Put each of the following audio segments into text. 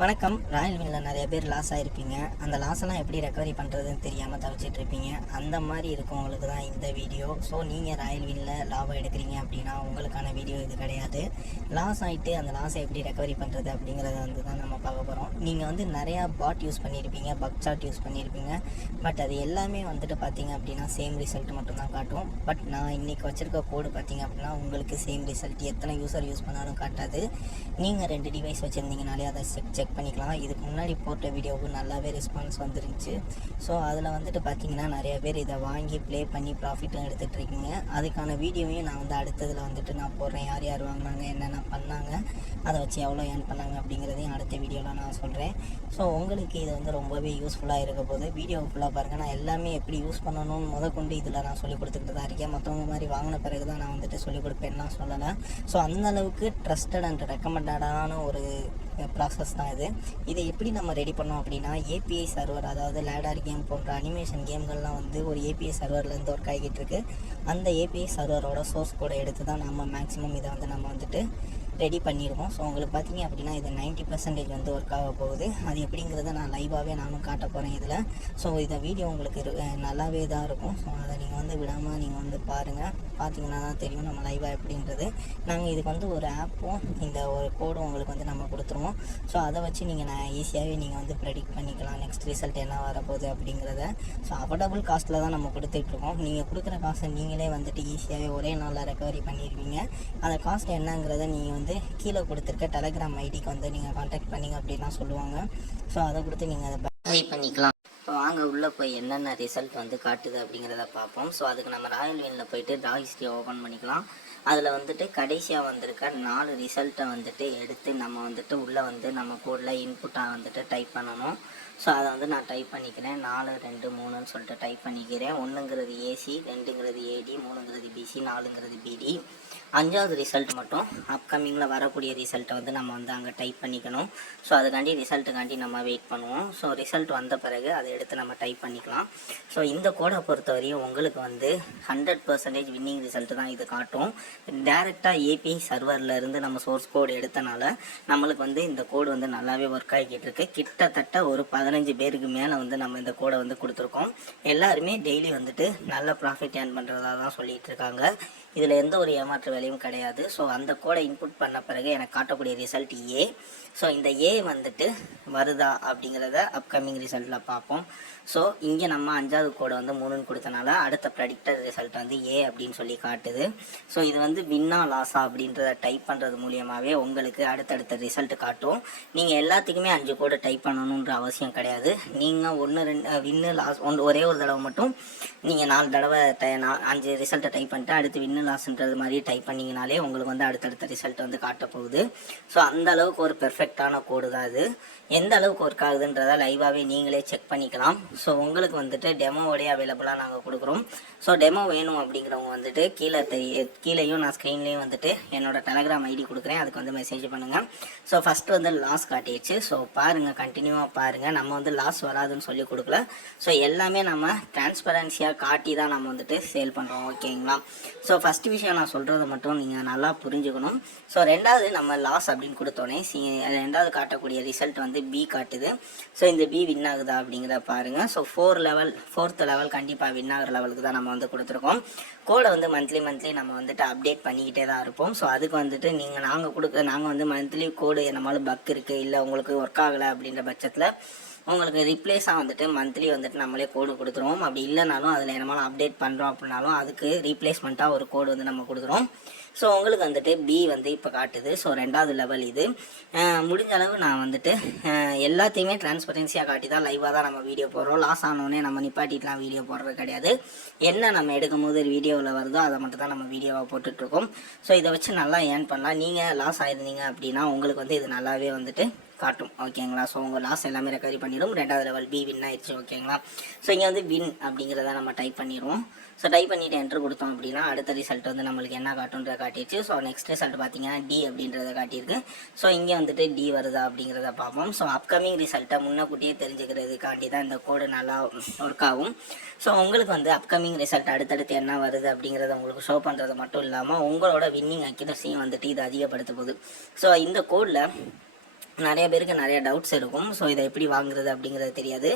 வணக்கம். ராயல் வின்ல நிறைய பேர் லாஸ் ஆகிருப்பீங்க. அந்த லாஸெல்லாம் எப்படி ரெக்கவரி பண்ணுறதுன்னு தெரியாமல் தவிச்சிட்டு இருப்பீங்க. அந்த மாதிரி இருக்கவங்களுக்கு தான் இந்த வீடியோ. ஸோ நீங்கள் ராயல் வின்ல லாபம் எடுக்கிறீங்க அப்படின்னா உங்களுக்கான வீடியோ இது கிடையாது. லாஸ் ஆகிட்டு அந்த லாஸை எப்படி ரெக்கவரி பண்ணுறது அப்படிங்கிறத தான் நம்ம பார்க்க போகிறோம். நீங்கள் நிறையா பாட் யூஸ் பண்ணியிருப்பீங்க, பக் சார்ட் யூஸ் பண்ணியிருப்பீங்க. பட் அது எல்லாமே பார்த்தீங்க அப்படின்னா சேம் ரிசல்ட் மட்டும்தான் காட்டும். பட் நான் இன்றைக்கி வச்சுருக்க கோடு பார்த்தீங்க அப்படின்னா உங்களுக்கு சேம் ரிசல்ட் எத்தனை யூஸர் யூஸ் பண்ணாலும் காட்டாது. நீங்கள் 2 டிவைஸ் வச்சுருந்தீங்கனாலே அதை செக் பண்ணிக்கலாம். இதுக்கு முன்னாடி போட்ட வீடியோவுக்கு நல்லாவே ரெஸ்பான்ஸ் வந்துருந்துச்சு. ஸோ அதில் பார்த்தீங்கன்னா நிறைய பேர் இதை வாங்கி ப்ளே பண்ணி ப்ராஃபிட்டும் எடுத்துகிட்டு இருக்கீங்க. அதுக்கான வீடியோவையும் நான் அடுத்ததில் நான் போடுறேன். யார் யார் வாங்கினாங்க, என்னென்ன பண்ணாங்க, அதை வச்சு எவ்வளோ ஏர்ன் பண்ணாங்க அப்படிங்கிறதையும் அடுத்த வீடியோவில் நான் சொல்கிறேன். ஸோ உங்களுக்கு இது ரொம்பவே யூஸ்ஃபுல்லாக இருக்க போது வீடியோ ஃபுல்லாக பாருங்கள். நான் எல்லாமே எப்படி யூஸ் பண்ணணும்னு முதற்கொண்டு இதில் நான் சொல்லிக் கொடுத்துக்கிட்டு தான் இருக்கேன். மற்றவங்க மாதிரி வாங்கின பிறகு தான் நான் சொல்லிக் கொடுப்பேன்னா சொல்லலை. ஸோ அந்தளவுக்கு ட்ரஸ்டட் அண்ட் ரெக்கமெண்டடான ஒரு ப்ராசஸ் தான் இது. இதை எப்படி நம்ம ரெடி பண்ணோம் அப்படின்னா, ஏபிஐ சர்வர், அதாவது லேடர் கேம் போன்ற அனிமேஷன் கேம்கள்லாம் ஒரு ஏபிஐ சர்வர்லேருந்து ஒர்க் ஆகிட்டு இருக்கு. அந்த ஏபிஐ சர்வரோட சோர்ஸ் கோடை எடுத்து தான் நம்ம மேக்ஸிமம் இதை நம்ம ரெடி பண்ணிடுவோம். ஸோ உங்களுக்கு பார்த்தீங்க அப்படின்னா இது 90% ஒர்க் ஆக போகுது. அது எப்படிங்கிறத நான் லைவாகவே நானும் காட்ட போகிறேன் இதில். ஸோ இந்த வீடியோ உங்களுக்கு நல்லாவே தான் இருக்கும். ஸோ அதை நீங்கள் விடாமல் நீங்கள் பாருங்கள். பார்த்தீங்கன்னா தான் தெரியும் நம்ம லைவாக எப்படின்றது. நாங்கள் இதுக்கு ஒரு ஆப்பும் இந்த ஒரு கோடும் உங்களுக்கு நம்ம கொடுத்துருவோம். ஸோ அதை வச்சு நீங்கள் ஈஸியாகவே நீங்கள் ப்ரெடிக்ட் பண்ணிக்கலாம் நெக்ஸ்ட் ரிசல்ட் என்ன வரப்போகுது அப்படிங்கிறத. ஸோ அஃபோர்டபுள் காஸ்ட்டில் தான் நம்ம கொடுத்துட்ருக்கோம். நீங்கள் கொடுக்குற காசை நீங்களே ஈஸியாகவே ஒரே நாளில் ரெக்கவரி பண்ணிடுவீங்க. அந்த காஸ்ட் என்னங்கிறத நீங்கள் கீழே கொடுத்துருக்க டெலகிராம் ஐடிக்கு நீங்கள் கான்டாக்ட் பண்ணிங்க அப்படின்னா சொல்லுவாங்க. ஸோ அதை கொடுத்து நீங்கள் அதை பை பண்ணிக்கலாம். இப்போ வாங்க உள்ளே போய் என்னென்ன ரிசல்ட் காட்டுது அப்படிங்கிறத பார்ப்போம். ஸோ அதுக்கு நம்ம ராயல் வின்ல போயிட்டு ட்ரா ஹிஸ்ட்ரி ஓப்பன் பண்ணிக்கலாம். அதில் கடைசியாக வந்திருக்க 4 ரிசல்ட்டை எடுத்து நம்ம உள்ளே நம்ம கோடில் இன்புட்டாக டைப் பண்ணணும். ஸோ அதை நான் டைப் பண்ணிக்கிறேன். 4 2 3ன்னு சொல்லிட்டு டைப் பண்ணிக்கிறேன். 1ங்கிறது ஏசி, 2ங்கிறது ஏடி, 3ங்கிறது பிசி, 4ங்கிறது பிடி. 5வது ரிசல்ட் மட்டும் அப்கமிங்கில் வரக்கூடிய ரிசல்ட்டை நம்ம அங்கே டைப் பண்ணிக்கணும். ஸோ அதுக்காண்டி ரிசல்ட்டுக்காண்டி நம்ம வெயிட் பண்ணுவோம். ஸோ ரிசல்ட் வந்த பிறகு அதை எடுத்து நம்ம டைப் பண்ணிக்கலாம். ஸோ இந்த கோடை பொறுத்தவரையும் உங்களுக்கு 100% வின்னிங் ரிசல்ட்டு தான் இது காட்டும். டேரெக்டாக ஏபிஐ சர்வர்லேருந்து நம்ம சோர்ஸ் கோடு எடுத்தனால நம்மளுக்கு இந்த கோடு நல்லாவே ஒர்க் ஆகிக்கிட்டு இருக்கு. கிட்டத்தட்ட ஒரு 15 பேருக்கு மேலே நம்ம இந்த கோடை கொடுத்துருக்கோம். எல்லாருமே டெய்லி நல்ல ப்ராஃபிட் ஏர்ன் பண்ணுறதா தான் சொல்லிகிட்டு இருக்காங்க. இதில் எந்த ஒரு ஏமாற்று வேலையும் கிடையாது. ஸோ அந்த கோடை இன்புட் பண்ண பிறகு எனக்கு காட்டக்கூடிய ரிசல்ட் ஏ. ஸோ இந்த ஏ வருதா அப்படிங்கிறத அப்கமிங் ரிசல்ட்டில் பார்ப்போம். ஸோ இங்கே நம்ம 5வது கோடை 3ன்னு கொடுத்தனால அடுத்த ப்ரெடிக்டட் ரிசல்ட் ஏ அப்படின்னு சொல்லி காட்டுது. ஸோ இது வின்னா லாஸா அப்படின்றத டைப் பண்ணுறது மூலியமாகவே உங்களுக்கு அடுத்தடுத்த ரிசல்ட் காட்டும். நீங்கள் எல்லாத்துக்குமே 5 கோடை டைப் பண்ணணுன்ற அவசியம் கிடையாது. நீங்கள் 1 2 வின்னு லாஸ் ஒரே ஒரு தடவை மட்டும் நீங்கள் 4 தடவை 5 ரிசல்ட்டை டைப் பண்ணிட்டு அடுத்து வின்னு லாஸ்ன்றது மாதிரி டைப் பண்ணிங்கனாலே உங்களுக்கு அடுத்தடுத்த ரிசல்ட் காட்ட போகுது. ஸோ அந்த அளவுக்கு ஒரு பெர்ஃபெக்டான கோடு தான் இது. எந்த அளவுக்கு ஒர்க் ஆகுதுன்றதை லைவாகவே நீங்களே செக் பண்ணிக்கலாம். ஸோ உங்களுக்கு டெமோவோடய அவைலபிளாக நாங்கள் கொடுக்குறோம். ஸோ டெமோ வேணும் அப்படிங்கிறவங்க கீழேயும் நான் ஸ்க்ரீன்லேயும் என்னோட டெலகிராம் ஐடி கொடுக்குறேன். அதுக்கு மெசேஜ் பண்ணுங்கள். ஸோ ஃபஸ்ட்டு லாஸ் காட்டிடுச்சு. ஸோ பாருங்கள், கண்டினியூவாக பாருங்கள். நம்ம லாஸ் வராதுன்னு சொல்லி கொடுக்கல. ஸோ எல்லாமே நம்ம டிரான்ஸ்பரன்சியாக காட்டி தான் நம்ம சேல் பண்ணுறோம். ஓகேங்களா? ஸோ ஃபஸ்ட்டு விஷயம் நான் சொல்கிறத மட்டும் நீங்கள் நல்லா புரிஞ்சுக்கணும். ஸோ 2வது நம்ம லாஸ் அப்படின்னு கொடுத்தோன்னே 2வது காட்டக்கூடிய ரிசல்ட் பி காட்டுது. ஸோ இந்த பி வின் ஆகுதா அப்படிங்கிறத பாருங்கள். ஸோ 4th லெவல் கண்டிப்பாக வின் ஆகிற லெவலுக்கு தான் நம்ம கொடுத்துருக்கோம். கோடை மந்த்லி நம்ம அப்டேட் பண்ணிக்கிட்டே தான் இருப்போம். ஸோ அதுக்கு நாங்கள் மந்த்லி கோடு நம்மளால பக் இருக்குது, இல்லை உங்களுக்கு ஒர்க் ஆகலை அப்படின்ற பட்சத்தில் உங்களுக்கு ரீப்ளேஸாக மந்த்லி நம்மளே கோடு கொடுத்துருவோம். அப்படி இல்லைனாலும் அதில் நம்மளால் அப்டேட் பண்ணுறோம் அப்படின்னாலும் அதுக்கு ரீப்ளேஸ்மெண்ட்டாக ஒரு கோடு நம்ம கொடுத்துருவோம். ஸோ உங்களுக்கு பி இப்போ காட்டுது. ஸோ 2வது லெவல் இது. முடிஞ்ச அளவு நான் எல்லாத்தையுமே டிரான்ஸ்பரன்சியாக காட்டி தான் லைவாக தான் நம்ம வீடியோ போடுறோம். லாஸ் ஆனோடனே நம்ம நிப்பாட்டிட்டுலாம் வீடியோ போடுறது கிடையாது. என்ன நம்ம எடுக்கும் போது வீடியோவில் வருதோ அதை மட்டும் தான் நம்ம வீடியோவாக போட்டுட்ருக்கோம். ஸோ இதை வச்சு நல்லா ஏர்ன் பண்ணலாம். நீங்கள் லாஸ் ஆயிருந்தீங்க அப்படின்னா உங்களுக்கு இது நல்லாவே காட்டும். ஓகேங்களா? ஸோ உங்கள் லாஸ் எல்லாமே ரெக்கவரி பண்ணிடும். 2வது லெவல் பி வின் ஆயிடுச்சு. ஓகேங்களா? ஸோ இங்கே வின் அப்படிங்கிறத நம்ம டைப் பண்ணிடுவோம். ஸோ டைப் பண்ணிவிட்டு என்ட்ரு கொடுத்தோம் அப்படின்னா அடுத்த ரிசல்ட் நம்மளுக்கு என்ன காட்டுன்றதை காட்டிடுச்சு. ஸோ நெக்ஸ்ட் ரிசல்ட் பார்த்தீங்கன்னா டி அப்படின்றத காட்டியிருக்கு. ஸோ இங்கே டி வருதா அப்படிங்கிறத பார்ப்போம். ஸோ அப்கமிங் ரிசல்ட்டை முன்னக்கூட்டியே தெரிஞ்சுக்கிறதுக்காண்டி தான் இந்த கோடு நல்லா ஒர்க் ஆகும். ஸோ உங்களுக்கு அப்கமிங் ரிசல்ட் அடுத்தடுத்து என்ன வருது அப்படிங்கிறத உங்களுக்கு ஷோ பண்ணுறது மட்டும் இல்லாமல் உங்களோட வின்னிங் அக்யூரஸியும் இது அதிகப்படுத்த போகுது. ஸோ இந்த கோடில் நிறைய பேருக்கு நிறைய டவுட்ஸ் இருக்கும். ஸோ இதை எப்படி வாங்குறது அப்படிங்கிறது தெரியாது.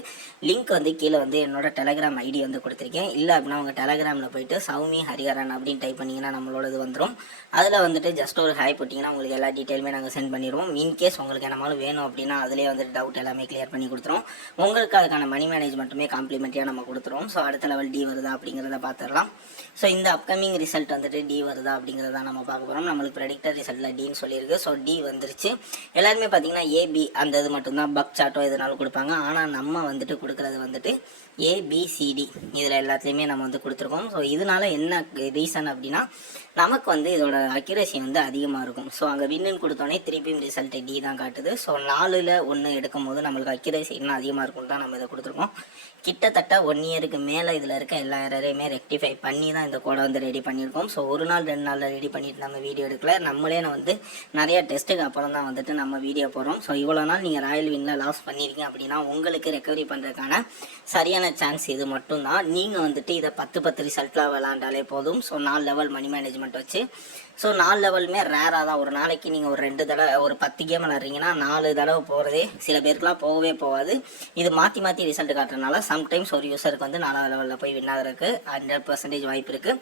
லிங்க் வந்து கீழே வந்து என்னோட டெலகிராம் ஐடி வந்து கொடுத்துருக்கேன். இல்லை அப்படின்னா உங்கள் டெலகிராமில் போயிட்டு சௌமி ஹரிஹரன் அப்படின்னு டைப் பண்ணிங்கன்னா நம்மளோடது வந்துடும். அதில் வந்துட்டு ஜஸ்ட் ஒரு ஹாய் போட்டிங்கன்னா உங்களுக்கு எல்லா டீட்டெயிலுமே நாங்கள் சென்ட் பண்ணிடுவோம். இன்கேஸ் உங்களுக்கு என்னமாலும் வேணும் அப்படின்னா அதிலே வந்துட்டு டவுட் எல்லாமே கிளியர் பண்ணி கொடுத்துரும். உங்களுக்கு அதுக்கான மணி மேனேஜ்மெண்ட்டுமே காம்ப்ளிமெண்ட்டாக நம்ம கொடுத்துருவோம். ஸோ அடுத்த லெவல் டி வருதா அப்படிங்கிறத பார்த்துடலாம். ஸோ இந்த அப்கமிங் ரிசல்ட் வந்துட்டு டி வருதா அப்படிங்கிறத நம்ம பார்க்க போகிறோம். நம்மளுக்கு ப்ரெடிக்டர் ரிசல்ட்டில் டின்னு சொல்லியிருக்கு. ஸோ டி வந்துருச்சு. எல்லாருமே பார்த்தீங்கன்னா ஏபி அந்த இது மட்டும்தான் பக் சார்ட்டோ எதுனாலும் கொடுப்பாங்க. ஆனால் நம்ம வந்துட்டு கொடுக்குறது வந்துட்டு ஏபிசிடி இதில் எல்லாத்துலேயுமே நம்ம வந்து கொடுத்துருக்கோம். ஸோ இதனால என்ன ரீசன் அப்படின்னா நமக்கு வந்து இதோட அக்யூரேசி வந்து அதிகமாக இருக்கும். ஸோ அங்கே வின்னு கொடுத்தோன்னே திருப்பியும் ரிசல்ட் டி தான் காட்டுது. ஸோ 4ல் 1 எடுக்கும் போது நம்மளுக்கு அக்யூரேசி இன்னும் அதிகமாக இருக்கும் தான் நம்ம இதை கொடுத்துருக்கோம். கிட்டத்தட்ட 1 இயருக்கு மேலே இதில் இருக்க எல்லா எரரையுமே ரெக்டிஃபை பண்ணி தான் இந்த கோடை வந்து ரெடி பண்ணியிருக்கோம். ஸோ 1 நாள் 2 நாளில் ரெடி பண்ணிட்டு நம்ம வீடியோ எடுக்கல. நம்மளே வந்து நிறைய டெஸ்ட்டுக்கு அப்புறம் தான் வந்துட்டு நம்ம வீடியோ போகிறோம். ஸோ இவ்வளோ நாள் நீங்கள் ராயல் வின்னில் லாஸ் பண்ணியிருக்கீங்க அப்படின்னா உங்களுக்கு ரெக்கவரி பண்ணுறதுக்கான சரியான சான்ஸ் இது மட்டும்தான். நீங்கள் வந்துட்டு இதை 10 ரிசல்ட்லாம் விளாண்டாலே போதும். ஸோ 4 லெவல் மணி மேனேஜ்மெண்ட் வச்சு ஸோ 4 லெவலுமே ரேராக தான். ஒரு நாளைக்கு நீங்கள் ஒரு 2 தடவை ஒரு 10 கேம் விளாட்றீங்கன்னா 4 தடவை போகிறதே சில பேருக்குலாம் போகவே போகாது. இது மாற்றி மாற்றி ரிசல்ட் காட்டுறதுனால சம்டைம்ஸ் ஒரு யூஸருக்கு வந்து 4வது லெவலில் போய் வின் ஆகிறதுக்கு 100% வாய்ப்பு இருக்குது.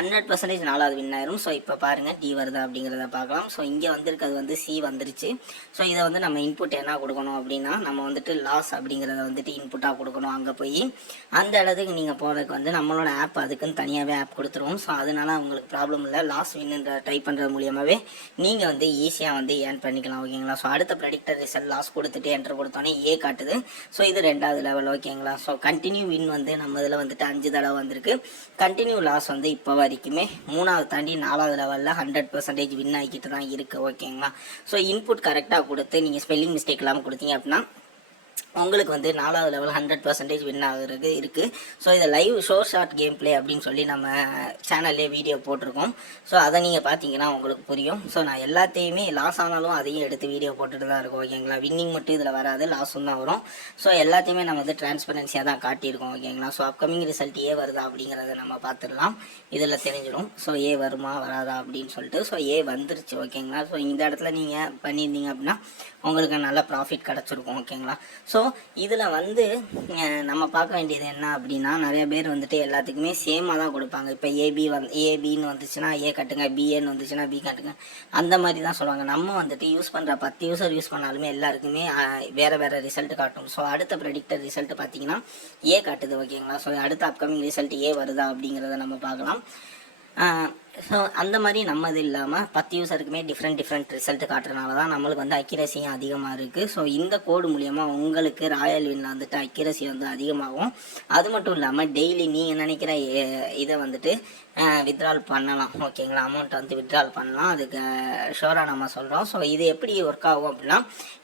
100% 4வது வின் ஆயிரும். ஸோ இப்போ பாருங்கள் டி வருதா அப்படிங்கிறத பார்க்கலாம். ஸோ இங்கே வந்திருக்கிறது வந்து சி வந்துருச்சு. ஸோ இதை வந்து நம்ம இன்புட் என்ன கொடுக்கணும் அப்படின்னா நம்ம வந்துட்டு லாஸ் அப்படிங்கிறத வந்துட்டு இன்புட்டாக கொடுக்கணும். அங்கே போய் அந்த இடத்துக்கு நீங்கள் போகிறதுக்கு வந்து நம்மளோட ஆப் அதுக்குன்னு தனியாகவே ஆப் கொடுத்துருவோம். ஸோ அதனால் உங்களுக்கு ப்ராப்ளம் இல்லை. லாஸ் வின்னுன்ற டைப் பண்ணுறது மூலியமாகவே நீங்கள் வந்து ஈஸியாக வந்து ஏர்ன் பண்ணிக்கலாம். ஓகேங்களா. ஸோ அடுத்த ப்ரெடிக்டர் ரிசல்ட் லாஸ் கொடுத்துட்டு என்ட்ரு கொடுத்தோன்னே ஏ காட்டுது. ஸோ இது 2வது லெவல். ஓகேங்களா. ஸோ கண்டினியூ வின் வந்து நம்ம இதில் வந்துட்டு 5 தடவை வந்திருக்கு. கண்டினியூ லாஸ் வந்து இப்போ வரைக்குமே 3வது தாண்டி 4வது லெவலில் 100% வின் ஆகிக்கிட்டு தான் இருக்குது. ஓகேங்களா. ஸோ இன்புட் கரெக்டாக கொடுத்து நீங்கள் ஸ்பெல்லிங் மிஸ்டேக் இல்லாமல் கொடுத்தீங்க அப்படின்னா உங்களுக்கு வந்து 4வது லெவல் 100% வின் ஆகுறது இருக்குது. ஸோ இதை லைவ் ஷார்ட் கேம் பிளே அப்படின்னு சொல்லி நம்ம சேனல்லே வீடியோ போட்டிருக்கோம். ஸோ அதை நீங்கள் பார்த்தீங்கன்னா உங்களுக்கு புரியும். ஸோ நான் எல்லாத்தையுமே லாஸ் ஆனாலும் அதையும் எடுத்து வீடியோ போட்டுட்டு தான் இருக்கும். ஓகேங்களா. வின்னிங் மட்டும் இதில் வராது, லாஸும் தான் வரும். ஸோ எல்லாத்தையுமே நம்ம வந்து டிரான்ஸ்பரன்சியாக தான் காட்டியிருக்கோம். ஓகேங்களா. ஸோ அப்கமிங் ரிசல்ட் ஏ வருதா அப்படிங்கிறத நம்ம பார்த்துடலாம். இதில் தெரிஞ்சிடும். ஸோ ஏ வருமா வராதா அப்படின்னு சொல்லிட்டு. ஸோ ஏ வந்துருச்சு. ஓகேங்களா. ஸோ இந்த இடத்துல நீங்கள் பண்ணியிருந்தீங்க அப்படின்னா உங்களுக்கு நல்ல ப்ராஃபிட் கிடச்சிருக்கும். ஓகேங்களா. ஸோ இதில் வந்து நம்ம பார்க்க வேண்டியது என்ன அப்படின்னா நிறைய பேர் வந்துட்டு எல்லாத்துக்குமே சேமாக தான் கொடுப்பாங்க. இப்போ ஏபின்னு வந்துச்சுன்னா ஏ கட்டுங்க, பிஏன்னு வந்துச்சுன்னா பி கட்டுங்க, அந்த மாதிரி தான் சொல்லுவாங்க. நம்ம வந்துட்டு யூஸ் பண்ணுற 10 யூசர் யூஸ் பண்ணாலுமே எல்லாருக்குமே வேறு ரிசல்ட் காட்டும். ஸோ அடுத்த ப்ரெடிக்டர் ரிசல்ட் பார்த்தீங்கன்னா ஏ காட்டுது. ஓகேங்களா. ஸோ அடுத்த அப்கமிங் ரிசல்ட் ஏ வருதா அப்படிங்கிறத நம்ம பார்க்கலாம். ஸோ அந்த மாதிரி நம்ம இது இல்லாமல் 10 யூஸருக்குமே டிஃப்ரெண்ட் ரிசல்ட் காட்டுறதுனால தான் நம்மளுக்கு வந்து அக்யூரஸியும் அதிகமாக இருக்குது. ஸோ இந்த கோடு மூலியமாக உங்களுக்கு ராயல் வின்னில் வந்துட்டு அக்யூரஸி வந்து அதிகமாகும். அது மட்டும் இல்லாமல் டெய்லி நீங்கள் நினைக்கிற இதை வந்துட்டு வித்ட்ரால் பண்ணலாம். ஓகேங்களா. அமௌண்ட்டை வந்து வித்ட்ரால் பண்ணலாம். அதுக்கு ஷோராக நம்ம சொல்கிறோம். ஸோ இது எப்படி ஒர்க் ஆகும் அப்படின்னா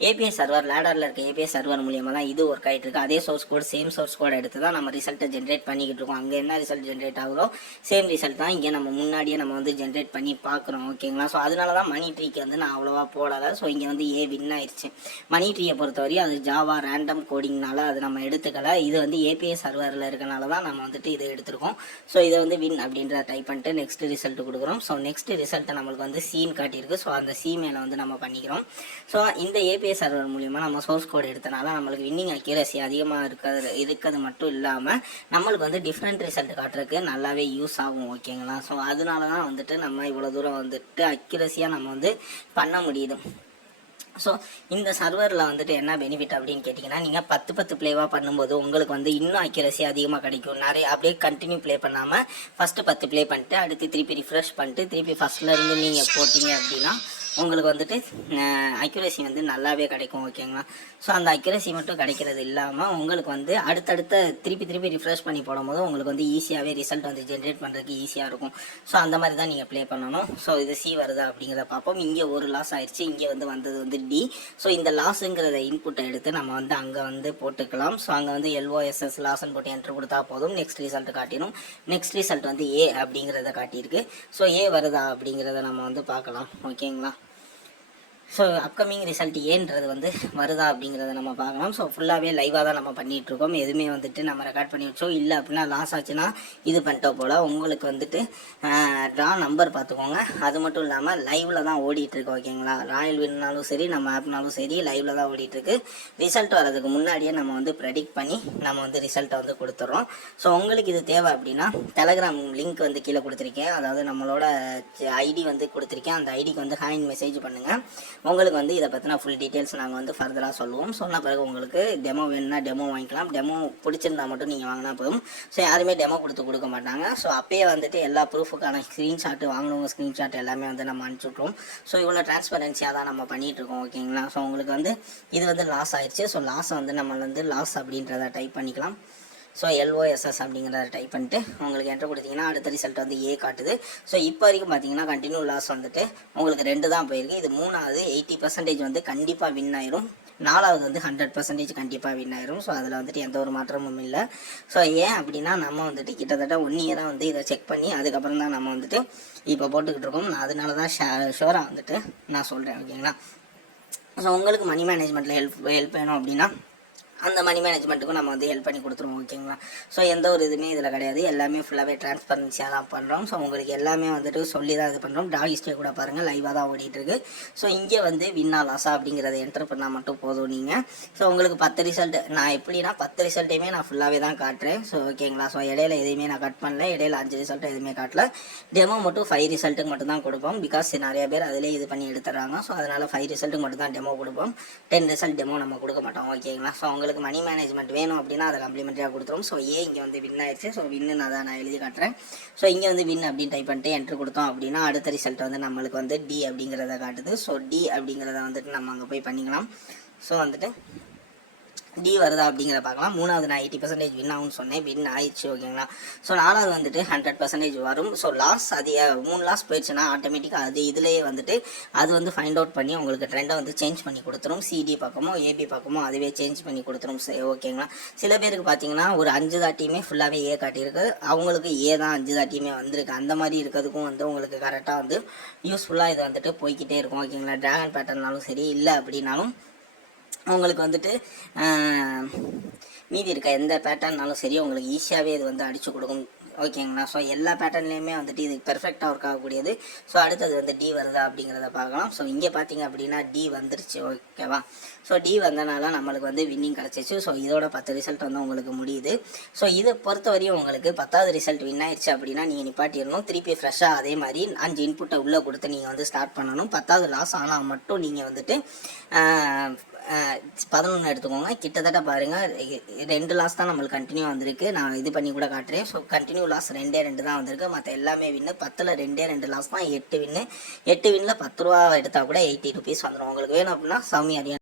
ஏபிஎஸ் சர்வர் லேடரில் இருக்க ஏபிஎஸ் சர்வர் மூலியமாக தான் இது ஒர்க் ஆகிட்டு இருக்குது. அதே source code same source code எடுத்து தான் நம்ம ரிசல்ட்டை ஜென்ரேட் பண்ணிக்கிட்டு இருக்கோம். அங்கே என்ன ரிசல்ட் ஜென்ரேட் ஆகுதோ சேம் ரிசல்ட் தான் இங்கே நம்ம முன்னாடியே நம்ம வந்து ஜென்ரேட் பண்ணி பார்க்குறோம். ஓகேங்களா. ஸோ அதனால தான் மணி ட்ரீக்கு வந்து நான் அவ்வளோவா போடலை. ஸோ இங்கே வந்து ஏ வின் ஆயிடுச்சு. மணி ட்ரீயை பொறுத்தவரையும் அது ஜாவா ரேண்டம் கோடிங்னால அது நம்ம எடுத்துக்கலை. இது வந்து ஏபிஎஸ் சர்வரில் இருக்கனால தான் நம்ம வந்துட்டு இதை எடுத்துருக்கோம். ஸோ இதை வந்து வின் அப்படின்ற டைப் பண்ணிட்டு நெக்ஸ்ட் ரிசல்ட் கொடுக்குறோம். ஸோ நெக்ஸ்ட் ரிசல்ட்டை நம்மளுக்கு வந்து சீன் காட்டியிருக்கு. ஸோ அந்த சி மேலே வந்து நம்ம பண்ணிக்கிறோம். ஸோ இந்த ஏபிஎஸ் சர்வர் மூலியமாக நம்ம சோர்ஸ் கோட் எடுத்தனால நம்மளுக்கு வின்னிங் அக்யூரஸி அதிகமாக இருக்கிறது மட்டும் இல்லாமல் நம்மளுக்கு வந்து டிஃப்ரெண்ட் ரிசல்ட் காட்டுறதுக்கு நல்லாவே யூஸ் ஆகும். ஓகேங்களா. ஸோ அதனால தான் வந்துட்டு நம்ம இவ்வளோ தூரம் வந்துட்டு அக்யூரஸியாக நம்ம வந்து பண்ண முடியுது. ஸோ இந்த சர்வரில் வந்துட்டு என்ன பெனிஃபிட் அப்படின்னு கேட்டிங்கன்னா நீங்கள் 10 ப்ளேவாக பண்ணும்போது உங்களுக்கு வந்து இன்னும் அக்யூரஸி அதிகமாக கிடைக்கும். நிறைய அப்படியே கண்டினியூ ப்ளே பண்ணாமல் ஃபஸ்ட்டு 10 ப்ளே பண்ணிட்டு அடுத்து திருப்பி ரிஃப்ரெஷ் பண்ணிட்டு திருப்பி ஃபஸ்ட்லேருந்து நீங்கள் போட்டிங்க அப்படின்னா உங்களுக்கு வந்துட்டு அக்யூரஸி வந்து நல்லாவே கிடைக்கும். ஓகேங்களா. ஸோ அந்த அக்யூரஸி மட்டும் கிடைக்கிறது இல்லாமல் உங்களுக்கு வந்து அடுத்தடுத்த திருப்பி ரிஃப்ரெஷ் பண்ணி போடும்போது உங்களுக்கு வந்து ஈஸியாகவே ரிசல்ட் வந்து ஜென்ரேட் பண்ணுறதுக்கு ஈஸியாக இருக்கும். ஸோ அந்த மாதிரி தான் நீங்கள் ப்ளே பண்ணணும். ஸோ இது சி வருதா அப்படிங்கிறத பார்ப்போம். இங்கே ஒரு லாஸ் ஆயிடுச்சு, இங்கே வந்து வந்தது வந்து டி. ஸோ இந்த லாஸுங்கிறத இன்புட்டை எடுத்து நம்ம வந்து அங்கே வந்து போட்டுக்கலாம். ஸோ அங்கே வந்து LOSS லாஸ்ன்னு போட்டு என்ட்ரு கொடுத்தா போதும். நெக்ஸ்ட் ரிசல்ட் காட்டிடும். நெக்ஸ்ட் ரிசல்ட் வந்து ஏ அப்படிங்கிறத காட்டியிருக்கு. ஸோ ஏ வருதா அப்படிங்கிறத நம்ம வந்து பார்க்கலாம். ஓகேங்களா. ஸோ அப்கமிங் ரிசல்ட் ஏன்றது வந்து வருதா அப்படிங்கிறத நம்ம பார்க்கலாம். ஸோ ஃபுல்லாகவே லைவாக தான் நம்ம பண்ணிகிட்ருக்கோம். எதுவுமே வந்துட்டு நம்ம ரெக்கார்ட் பண்ணி வச்சோம் இல்லை அப்படின்னா லாஸ் ஆச்சுன்னா இது பண்ணிட்டோம் போல். உங்களுக்கு வந்துட்டு ட்ரா நம்பர் பார்த்துக்கோங்க. அது மட்டும் இல்லாமல் லைவில் தான் ஓடிட்டுருக்கு. ஓகேங்களா, ராயல் வின்னாலும் சரி நம்ம ஆப்னாலும் சரி லைவில் தான் ஓடிட்டுருக்கு. ரிசல்ட் வரதுக்கு முன்னாடியே நம்ம வந்து ப்ரெடிக்ட் பண்ணி நம்ம வந்து ரிசல்ட்டை வந்து கொடுத்துட்றோம். ஸோ உங்களுக்கு இது தேவை அப்படின்னா டெலகிராம் லிங்க் வந்து கீழே கொடுத்துருக்கேன். அதாவது நம்மளோட ஐடி வந்து கொடுத்துருக்கேன். அந்த ஐடிக்கு வந்து ஹாய் மெசேஜ் பண்ணுங்கள். உங்களுக்கு வந்து இதை பற்றின ஃபுல் டீட்டெயில்ஸ் நாங்கள் வந்து ஃபர்தராக சொல்லுவோம். சொன்ன பிறகு உங்களுக்கு டெமோ வேணும்னா டெமோ வாங்கிக்கலாம். டெமோ பிடிச்சிருந்தா மட்டும் நீங்கள் வாங்கினா போதும். ஸோ யாருமே டெமோ கொடுக்க மாட்டாங்க. ஸோ அப்பயே வந்துட்டு எல்லா ப்ரூஃபுக்கான ஸ்க்ரீன்ஷாட்டு வாங்கினவங்க ஸ்க்ரீன்ஷாட் எல்லாமே வந்து நம்ம அனுப்பிச்சுட்ருவோம். ஸோ இவ்வளோ ட்ரான்ஸ்பரன்சியாக தான் நம்ம பண்ணிகிட்ருக்கோம். ஓகேங்களா, ஸோ உங்களுக்கு வந்து இது வந்து லாஸ் ஆயிடுச்சு. ஸோ லாஸை வந்து நம்ம வந்து லாஸ் அப்படின்றத டைப் பண்ணிக்கலாம். ஸோ LOSS அப்படிங்கிறத டைப் பண்ணிட்டு உங்களுக்கு என்ட்ரு கொடுத்தீங்கன்னா அடுத்த ரிசல்ட் வந்து ஏ காட்டுது. ஸோ இப்போ வரைக்கும் பார்த்தீங்கன்னா கண்டினியூ லாஸ் வந்துட்டு உங்களுக்கு 2 தான் போயிருக்கு. இது 3வது 80% வந்து கண்டிப்பாக வின் ஆயிரும். 4வது வந்து 100% கண்டிப்பாக வின் ஆயிரும். ஸோ அதில் வந்துட்டு எந்த ஒரு மாற்றமும் இல்லை. ஸோ ஏன் அப்படின்னா நம்ம வந்துட்டு கிட்டத்தட்ட 1 இயராக வந்து இதை செக் பண்ணி அதுக்கப்புறம் தான் நம்ம வந்துட்டு இப்போ போட்டுக்கிட்டு இருக்கோம். அதனால தான் ஷோராக வந்துட்டு நான் சொல்கிறேன். ஓகேங்களா, ஸோ உங்களுக்கு மணி மேனேஜ்மெண்ட்டில் ஹெல்ப் வேணும் அப்படின்னா அந்த மணி மேனேஜ்மெண்ட்டுக்கும் நம்ம வந்து ஹெல்ப் பண்ணி கொடுத்துருவோம். ஓகேங்களா, ஸோ எந்த ஒரு இதுவுமே இதில் கிடையாது. எல்லாமே ஃபுல்லாகவே ட்ரான்ஸ்பரன்சியாக தான் பண்ணுறோம். ஸோ உங்களுக்கு எல்லாமே வந்துட்டு சொல்லி தான் இது பண்ணுறோம். ட்ரா ஹிஸ்ட்ரி கூட பாருங்கள், லைவாக தான் ஓடிட்டுருக்கு. ஸோ இங்கே வந்து வின்னா லாஸா அப்படிங்கிறத என்டர் பண்ணால் மட்டும் போதும் நீங்கள். ஸோ உங்களுக்கு 10 ரிசல்ட் நான் எப்படின்னா 10 ரிசல்ட்டையுமே நான் ஃபுல்லாகவே தான் காட்டுறேன். ஸோ ஓகேங்களா, ஸோ இடையில எதையுமே நான் கட் பண்ணல. இடையில 5 ரிசல்ட் எதுவுமே காட்டல. டெமோ மட்டும் 5 ரிசல்ட்டுக்கு மட்டும் தான் கொடுப்போம். பிகாஸ் நிறைய பேர் அதிலே இது பண்ணி எடுத்துறாங்க. ஸோ அதனால் 5 ரிசல்ட்டுக்கு மட்டும் தான் டெமோ கொடுப்போம். 10 ரிசல்ட் டெமோ நம்ம கொடுக்க மாட்டோம். ஓகேங்களா, ஸோ உங்களுக்கு மணி மேனேஜ்மெண்ட் வேணும் அப்படின்னா அதை கம்ப்ளிமெண்ட்டாக கொடுத்துரும். ஸோ இங்கே வந்து வின் ஆயிடுச்சு. ஸோ வின்னு நான் எழுதி காட்டுறேன். ஸோ இங்கே வந்து வின் அப்படின்னு டைப் பண்ணிட்டு என்ட்ரு கொடுத்தோம் அப்படின்னா அடுத்த ரிசல்ட் வந்து நம்மளுக்கு வந்து டி அப்படிங்கிறத காட்டுது. ஸோ டி அப்படிங்கிறத வந்துட்டு நம்ம அங்கே போய் பண்ணிக்கலாம். ஸோ வந்துட்டு டி வருதா அப்படிங்கிறத பார்க்கலாம். 3வது நான் 80% வின் ஆகும்னு சொன்னேன், வின் ஆயிடுச்சு. ஓகேங்களா, ஸோ 4வது வந்துட்டு 100% வரும். ஸோ லாஸ் அது 3 லாஸ் போயிடுச்சுன்னா ஆட்டோமேட்டிக்காக அது இதுலேயே வந்துட்டு அது வந்து ஃபைண்ட் அவுட் பண்ணி உங்களுக்கு ட்ரெண்டை வந்து சேஞ்ச் பண்ணி கொடுத்துரும். CD பக்கமோ AB பக்கமோ அதுவே சேஞ்ச் பண்ணி கொடுத்துரும். சரி, ஓகேங்களா, சில பேருக்கு பார்த்தீங்கன்னா ஒரு 5 தாட்டியுமே ஃபுல்லாகவே ஏ காட்டியிருக்கு. அவங்களுக்கு ஏ தான் 5 தாட்டியுமே வந்திருக்கு. அந்த மாதிரி இருக்கிறதுக்கும் வந்து உங்களுக்கு கரெக்டாக வந்து யூஸ்ஃபுல்லாக இது வந்துட்டு போய்கிட்டே இருக்கும். ஓகேங்களா, ட்ராகன் பேட்டர்னாலும் சரி இல்லை அப்படின்னாலும் உங்களுக்கு வந்துட்டு மீதி இருக்க எந்த பேட்டர்னாலும் சரி உங்களுக்கு ஈஸியாகவே இது வந்து அடித்து கொடுக்கும். ஓகேங்களா, ஸோ எல்லா பேட்டர்ன்லேயுமே வந்துட்டு இது பெர்ஃபெக்டாக ஒர்க் ஆகக்கூடியது. ஸோ அடுத்தது வந்து டி வருதா அப்படிங்கிறத பார்க்கலாம். ஸோ இங்கே பார்த்தீங்க அப்படின்னா டி வந்துருச்சு. ஓகேவா, ஸோ டி வந்தனால நம்மளுக்கு வந்து வின்னிங் கிடச்சிச்சு. ஸோ இதோட 10 ரிசல்ட் வந்து உங்களுக்கு முடியுது. ஸோ இதை பொறுத்தவரையும் உங்களுக்கு 10வது ரிசல்ட் வின் ஆயிடுச்சு அப்படின்னா நீங்கள் நிப்பாட்டிடணும். திருப்பி ஃப்ரெஷ்ஷாக அதே மாதிரி 5 இன்புட்டை உள்ளே கொடுத்து நீங்கள் வந்து ஸ்டார்ட் பண்ணணும். 10வது லாஸ் ஆனால் மட்டும் நீங்கள் வந்துட்டு 11 எடுத்துக்கோங்க. கிட்டத்தட்ட பாருங்கள் 2 லாஸ் தான் நம்மளுக்கு கண்டினியூ வந்திருக்கு. நான் இது பண்ணி கூட காட்டுறேன். ஸோ கண்டினியூ லாஸ் 2 தான் வந்திருக்கு. மற்ற எல்லாமே வின்னு. 10ல் 2 லாஸ் தான். 8 வின்னு. 8 வின்னில் 10 ரூபா எடுத்தால் கூட 80 ருபீஸ் வந்துடும். உங்களுக்கு வேணும் அப்படின்னா சௌமி அடியா